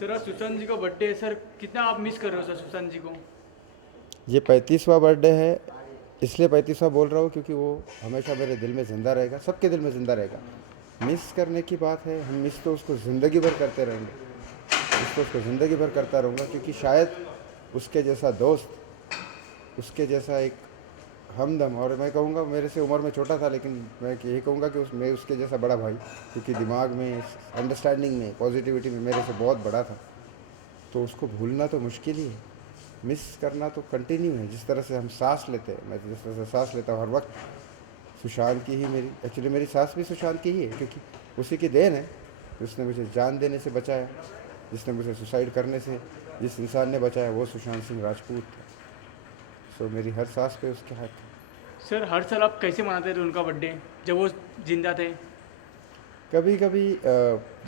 Sir आज सुशांत जी का birthday है सर, कितना आप मिस कर रहे हो सर सुशांत जी को? ये 35वां बर्थडे है। इसलिए 35वां बोल रहा हूँ क्योंकि वो हमेशा मेरे दिल में ज़िंदा रहेगा, सबके दिल में ज़िंदा रहेगा। मिस करने की बात है, हम मिस तो उसको ज़िंदगी भर करते रहेंगे। मिस तो उसको ज़िंदगी भर करता रहूँगा क्योंकि शायद उसके जैसा दोस्त, उसके जैसा एक हमदम, और मैं कहूँगा मेरे से उम्र में छोटा था लेकिन मैं यही कहूँगा कि मैं उसके जैसा बड़ा भाई, क्योंकि दिमाग में, अंडरस्टैंडिंग में, पॉजिटिविटी में मेरे से बहुत बड़ा था। तो उसको भूलना तो मुश्किल ही है, मिस करना तो कंटिन्यू है। जिस तरह से हम सांस लेते हैं, मैं जिस तरह से सांस लेता हूँ हर वक्त, सुशांत की ही मेरी, एक्चुअली मेरी सांस भी सुशांत की ही है, क्योंकि उसी की देन है। जिसने मुझे जान देने से बचाया, जिसने मुझे सुसाइड करने से जिस इंसान ने बचाया, वो सुशांत सिंह राजपूत था। सो मेरी हर सांस पे उसके हाथ है। सर हर साल आप कैसे मनाते थे उनका बर्थडे जब वो जिंदा थे? कभी कभी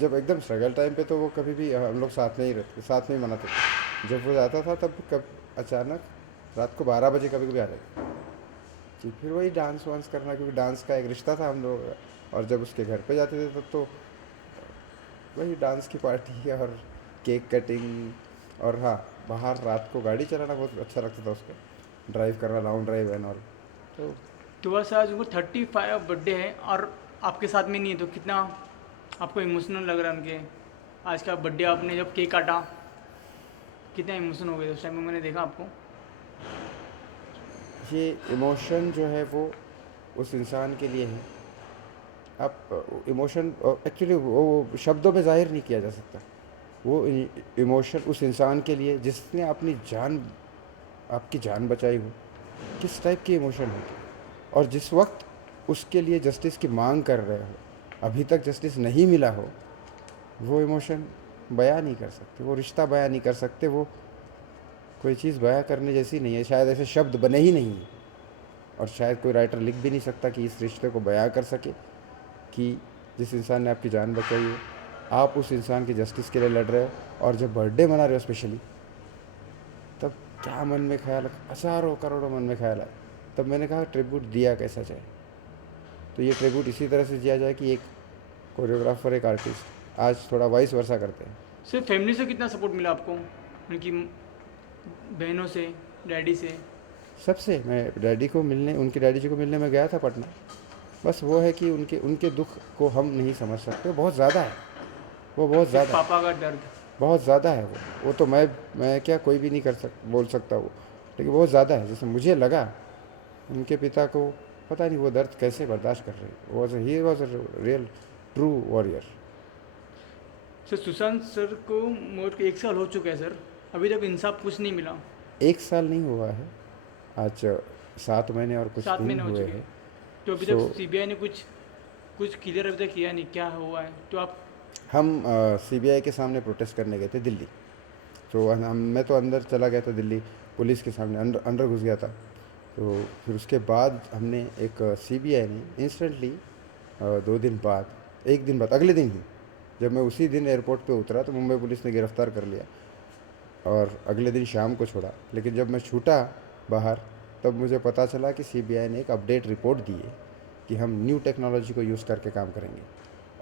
जब एकदम स्ट्रगल टाइम पे तो वो कभी भी हम लोग साथ में ही रहते, साथ में ही मनाते थे। जब वो जाता था तब कब अचानक रात को 12 बजे कभी कभी आ जाते, कि फिर वही डांस वांस करना, क्योंकि डांस का एक रिश्ता था हम लोग का। और जब उसके घर पे जाते थे तब तो वही डांस की पार्टी और केक कटिंग। और हाँ, बाहर रात को गाड़ी चलाना बहुत अच्छा लगता था उसका, ड्राइव करना, लॉन्ग ड्राइव एंड ऑल। तो तो वैसे आज उनको 35 बर्थडे है और आपके साथ में नहीं है, तो कितना आपको इमोशनल लग रहा है उनके आज का बर्थडे? आपने जब केक काटा कितना इमोशन हो गया उस टाइम में, मैंने देखा आपको। ये इमोशन जो है वो उस इंसान के लिए है। आप इमोशन एक्चुअली वो शब्दों में ज़ाहिर नहीं किया जा सकता। वो इमोशन उस इंसान के लिए जिसने अपनी जान, आपकी जान बचाई हो, किस टाइप की इमोशन होगी। और जिस वक्त उसके लिए जस्टिस की मांग कर रहे हो, अभी तक जस्टिस नहीं मिला हो, वो इमोशन बयां नहीं कर सकते, वो रिश्ता बयां नहीं कर सकते। वो कोई चीज़ बयां करने जैसी नहीं है, शायद ऐसे शब्द बने ही नहीं हैं। और शायद कोई राइटर लिख भी नहीं सकता कि इस रिश्ते को बयां कर सके, कि जिस इंसान ने आपकी जान बचाई है, आप उस इंसान की जस्टिस के लिए लड़ रहे हो, और जब बर्थडे मना रहे हो स्पेशली, तब क्या मन में ख्याल, हज़ारों करोड़ों मन में ख्याल आए। तब मैंने कहा ट्रिब्यूट दिया कैसा जाए। तो ये ट्रिब्यूट इसी तरह से दिया जाए कि एक कोरियोग्राफर, एक आर्टिस्ट आज थोड़ा वाइस वर्सा करते हैं। सिर्फ फैमिली से कितना सपोर्ट मिला आपको, उनकी बहनों से, डैडी से? सबसे, मैं डैडी को मिलने, उनके डैडी जी को मिलने में गया था पटना। बस वो है कि उनके उनके दुख को हम नहीं समझ सकते, बहुत ज़्यादा है, वो बहुत सिर्फ ज़्यादा है, पापा का दर्द? बहुत ज़्यादा है वो तो मैं क्या, कोई भी नहीं कर बोल सकता वो, लेकिन बहुत ज़्यादा है। जैसे मुझे लगा उनके पिता को, पता नहीं वो दर्द कैसे बर्दाश्त कर रहे। Was a real true warrior. Sir Sushant sir को मौत के 1 साल हो चुका है सर, अभी तक इंसाफ कुछ नहीं मिला। 1 साल नहीं हुआ है, आज 7 महीने और कुछ 7 दिन महीने हो हुए चुके हैं। हैं, तो अभी सो तक सीबीआई ने कुछ कुछ क्लियर अभी तक किया नहीं, क्या हुआ है तो आप? हम सीबीआई के सामने प्रोटेस्ट करने गए थे दिल्ली। तो हम मैं तो अंदर चला गया था दिल्ली, पुलिस के सामने अंदर अंदर घुस गया था। तो फिर उसके बाद हमने एक, सीबीआई ने इंस्टेंटली 2 दिन बाद, एक दिन बाद, अगले दिन ही, जब मैं उसी दिन एयरपोर्ट पे उतरा तो मुंबई पुलिस ने गिरफ़्तार कर लिया और अगले दिन शाम को छोड़ा। लेकिन जब मैं छूटा बाहर, तब मुझे पता चला कि सीबीआई ने एक अपडेट रिपोर्ट दी है कि हम न्यू टेक्नोलॉजी को यूज़ करके काम करेंगे।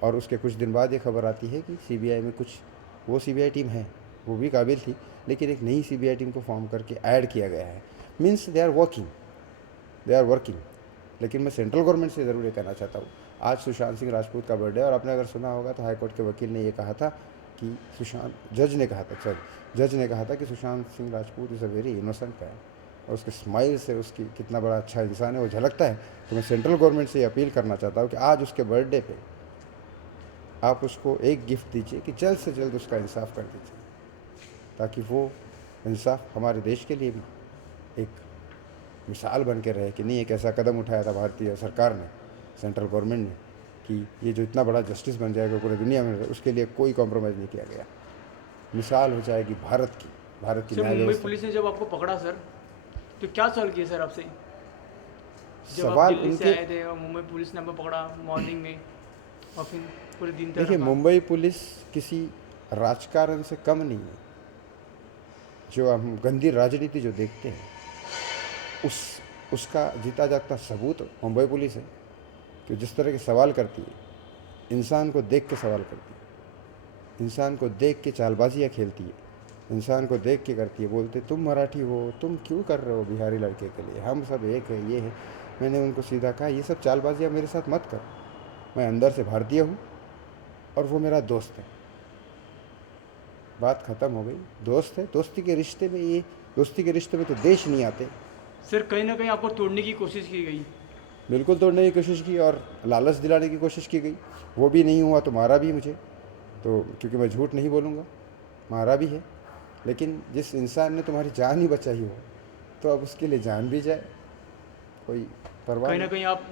और उसके कुछ दिन बाद ये खबर आती है कि सीबीआई में कुछ, वो सीबीआई टीम है, वो भी काबिल थी, लेकिन एक नई सीबीआई टीम को फॉर्म करके ऐड किया गया है। Means they are working. लेकिन मैं सेंट्रल गवर्नमेंट से ज़रूर ये कहना चाहता हूँ, आज सुशांत सिंह राजपूत का बर्थडे, और आपने अगर सुना होगा तो हाईकोर्ट के वकील ने ये कहा था कि जज ने कहा था कि Sushant Singh Rajput is a very innocent guy, और उसके स्माइल से उसकी कितना बड़ा अच्छा इंसान है वो झलकता है। तो मैं सेंट्रल गवर्नमेंट से ये अपील करना चाहता हूँ कि आज उसके बर्थडे पे आप उसको एक गिफ्ट दीजिए कि जल्द से जल्द उसका इंसाफ कर दीजिए, ताकि वो इंसाफ हमारे देश के लिए भी एक मिसाल बन के रहे कि नहीं, एक ऐसा कदम उठाया था भारतीय सरकार ने, सेंट्रल गवर्नमेंट ने, कि ये जो इतना बड़ा जस्टिस बन जाएगा पूरी दुनिया में, उसके लिए कोई कॉम्प्रोमाइज़ नहीं किया गया। मिसाल हो जाएगी भारत की सर न्याय मुंबई व्यवस्था पुलिस की। ने जब आपको पकड़ा सर, तो क्या सवाल किए सर आपसे जब आप सवाल दिल्ली से उनके, आए थे और मुंबई पुलिस ने आपको पकड़ा मॉर्निंग में और फिर पूरे दिन तक देखिए, रखा? मुंबई पुलिस किसी राजकारण से कम नहीं है। जो हम गंदी राजनीति जो देखते हैं, उस उसका जीता जागता सबूत मुंबई पुलिस है, कि जिस तरह के सवाल करती है, इंसान को देख के सवाल करती है, इंसान को देख के चालबाजियाँ खेलती है, इंसान को देख के करती है। बोलते तुम मराठी हो, तुम क्यों कर रहे हो बिहारी लड़के के लिए, हम सब एक है, ये है। मैंने उनको सीधा कहा ये सब चालबाजियाँ मेरे साथ मत करो, मैं अंदर से भारतीय हूँ और वो मेरा दोस्त है। बात ख़त्म हो गई। दोस्त है, दोस्ती के रिश्ते में ये, दोस्ती के रिश्ते में तो देश नहीं आते। सर कहीं ना कहीं आपको तोड़ने की कोशिश की गई। बिल्कुल तोड़ने की कोशिश की और लालच दिलाने की कोशिश की गई, वो भी नहीं हुआ तो मारा भी मुझे। तो क्योंकि मैं झूठ नहीं बोलूँगा, मारा भी है। लेकिन जिस इंसान ने तुम्हारी जान ही बचाई हो तो अब उसके लिए जान भी जाए, कोई परवाह कहीं ना नहीं। कहीं आप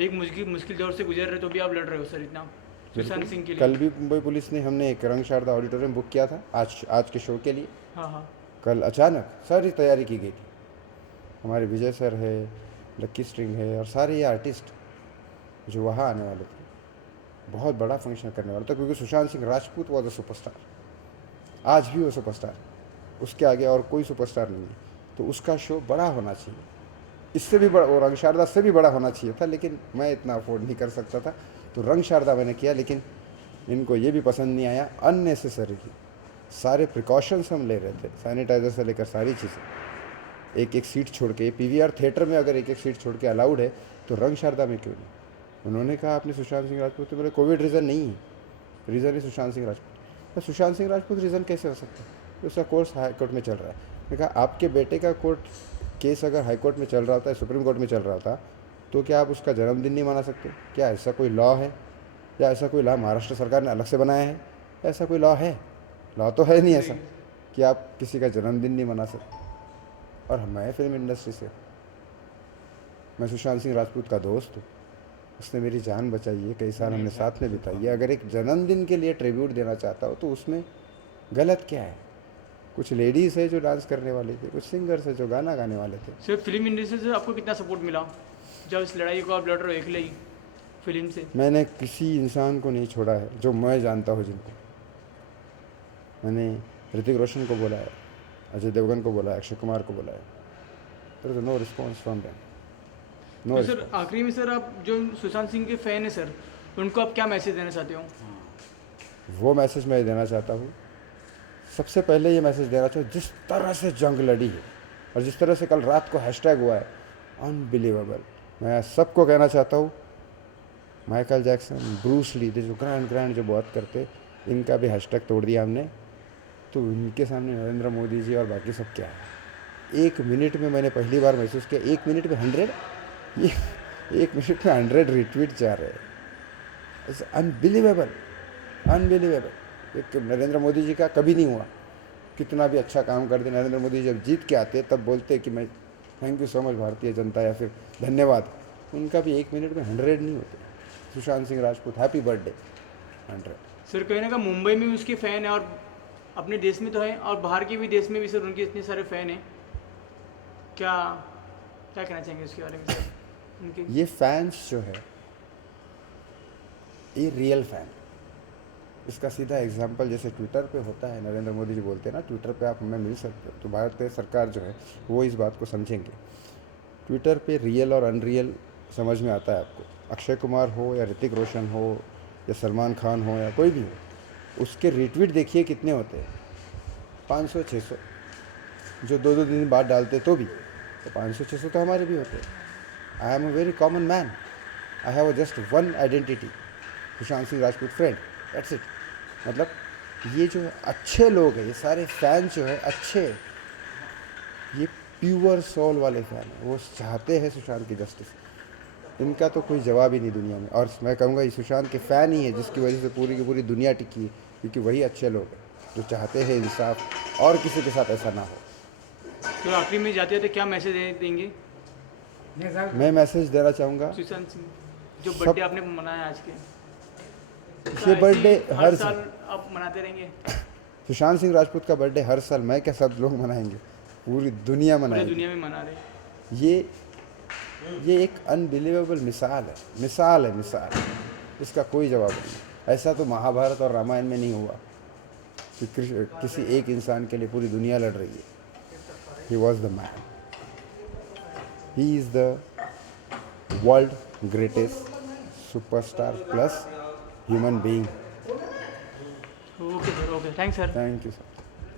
एक मुश्किल मुश्किल दौर से गुजर रहे तो भी आप लड़ रहे हो सर इतना बिल्कुल। सुशांत सिंह के लिए। कल भी मुंबई पुलिस ने, हमने एक रंग शारदा ऑडिटोरियम बुक किया था आज के शो के लिए। हाँ हाँ। कल अचानक सारी तैयारी की गई थी। हमारे विजय सर है, लक्की स्ट्रिंग है और सारे ये आर्टिस्ट जो वहाँ आने वाले थे। बहुत बड़ा फंक्शन करने वाला था क्योंकि Sushant Singh Rajput was a superstar. आज भी वो सुपरस्टार, उसके आगे और कोई सुपरस्टार नहीं है। तो उसका शो बड़ा होना चाहिए, इससे भी बड़ा, और रंग शारदा से भी बड़ा होना चाहिए था, लेकिन मैं इतना अफोर्ड नहीं कर सकता था। तो रंग शारदा मैंने किया, लेकिन इनको ये भी पसंद नहीं आया। अननेसेसरीली सारे प्रिकॉशंस हम ले रहे थे, सैनिटाइज़र से लेकर सारी चीज़ें। एक एक सीट छोड़ के, पीवीआर थिएटर में अगर एक एक सीट छोड़ के अलाउड है तो रंग शारदा में क्यों नहीं। उन्होंने कहा आपने सुशांत सिंह राजपूत, तो बोले कोविड रीज़न नहीं है, रीज़न है सुशांत सिंह राजपूत। तो सुशांत सिंह राजपूत रीज़न कैसे हो सकता है, तो उसका कोर्स हाई कोर्ट में चल रहा है। मैंने कहा आपके बेटे का कोर्ट केस अगर हाई कोर्ट में चल रहा होता, सुप्रीम कोर्ट में चल रहा था, तो क्या आप उसका जन्मदिन नहीं मना सकते? क्या ऐसा कोई लॉ है, या ऐसा कोई लॉ महाराष्ट्र सरकार ने अलग से बनाया है? ऐसा कोई लॉ है? लॉ तो है नहीं ऐसा कि आप किसी का जन्मदिन नहीं मना सकते। और मैं फिल्म इंडस्ट्री से, मैं सुशांत सिंह राजपूत का दोस्त हूँ, उसने मेरी जान बचाई है, कई साल हमने साथ में बिताई है। अगर एक जन्मदिन के लिए ट्रिब्यूट देना चाहता हो तो उसमें गलत क्या है? कुछ लेडीज़ है जो डांस करने वाली थी, कुछ सिंगर्स है जो गाना गाने वाले थे। सर फिल्म इंडस्ट्री से आपको कितना सपोर्ट मिला जब इस लड़ाई को आप लड़ रहे हो अकेले ही फिल्म से? मैंने किसी इंसान को नहीं छोड़ा है जो मैं जानता हूँ जिनको। मैंने ऋतिक रोशन को बोला है, अजय देवगन को बोला है, अक्षय कुमार को बोला है। There is no response from them, no तो सर रिस्पॉन्स। आखिरी में सर आप जो सुशांत सिंह के फैन हैं सर, उनको आप क्या मैसेज देना चाहते हो? वो मैसेज मैं देना चाहता हूँ, सबसे पहले ये मैसेज देना चाहूँ, जिस तरह से जंग लड़ी है और जिस तरह से कल रात को हैशटैग हुआ है, अनबिलीवेबल। मैं सबको कहना चाहता हूँ, माइकल जैक्सन, ब्रूस ली, जो ग्रैंड जो बहुत करते, इनका भी हैशटैग तोड़ दिया हमने। तो इनके सामने नरेंद्र मोदी जी और बाकी सब क्या है। 1 मिनट में मैंने पहली बार महसूस किया, 1 मिनट में 100, ये 1 मिनट में 100 रिट्वीट जा रहे हैं। It's unbelievable, unbelievable. एक नरेंद्र मोदी जी का कभी नहीं हुआ, कितना भी अच्छा काम करते नरेंद्र मोदी जब जीत के आते तब बोलते कि मैं thank you so much Bharatiya Janata, या फिर धन्यवाद। उनका भी 1 मिनट में 100 नहीं होते। Sushant Singh Rajput happy birthday 100। Sir कहीं ना कहीं मुंबई में भी उसके फ़ैन है और अपने देश में तो है और बाहर के भी देश में भी सर उनके इतने सारे फ़ैन हैं। क्या क्या कहना चाहेंगे उसके बारे में सर उनके? ये फैंस जो है, ये रियल फैन। इसका सीधा एग्जांपल जैसे ट्विटर पे होता है, नरेंद्र मोदी जी बोलते हैं ना, ट्विटर पे आप हमें मिल सकते हो, तो भारतीय सरकार जो है वो इस बात को समझेंगे। ट्विटर पे रियल और अनरियल समझ में आता है आपको। अक्षय कुमार हो या ऋतिक रोशन हो या सलमान खान हो या कोई भी हो, उसके रिट्वीट देखिए कितने होते हैं, 500-600। जो 2-2 दिन बाद डालते तो भी, तो 500-600 तो हमारे भी होते हैं। I am a very common man, I have just one identity, Sushant Singh Rajput friend, that's it. मतलब ये जो अच्छे लोग हैं, ये सारे फैन जो है अच्छे, ये प्योर सोल वाले फैन हैं, वो चाहते हैं सुशांत की जस्टिस। इनका तो कोई जवाब ही नहीं दुनिया में। और मैं कहूँगा ये सुशांत के फ़ैन ही है जिसकी वजह से पूरी की पूरी दुनिया टिकी है, क्योंकि वही अच्छे लोग हैं जो चाहते हैं इंसाफ और किसी के साथ ऐसा ना हो। तो आखिरी में जाते जाते क्या मैसेज देंगे मैं मैसेज देना चाहूँगा, सुशांत सिंह जो सब- बर्थडे आपने मनाया आज के, ये ऐसे बर्थडे ही हर साल आप मनाते रहेंगे? सुशांत सिंह राजपूत का बर्थडे हर साल मैं क्या सब लोग मनाएंगे, पूरी दुनिया पूरी मनाएगी। दुनिया में मना रहे। ये एक अनबिलीवेबल मिसाल है, मिसाल है, मिसाल। इसका कोई जवाब नहीं। ऐसा तो महाभारत और रामायण में नहीं हुआ कि किसी एक इंसान के लिए पूरी दुनिया लड़ रही है। He was the man, he is the world greatest superstar plus human being. Okay sir, okay, thanks sir. Thank you sir.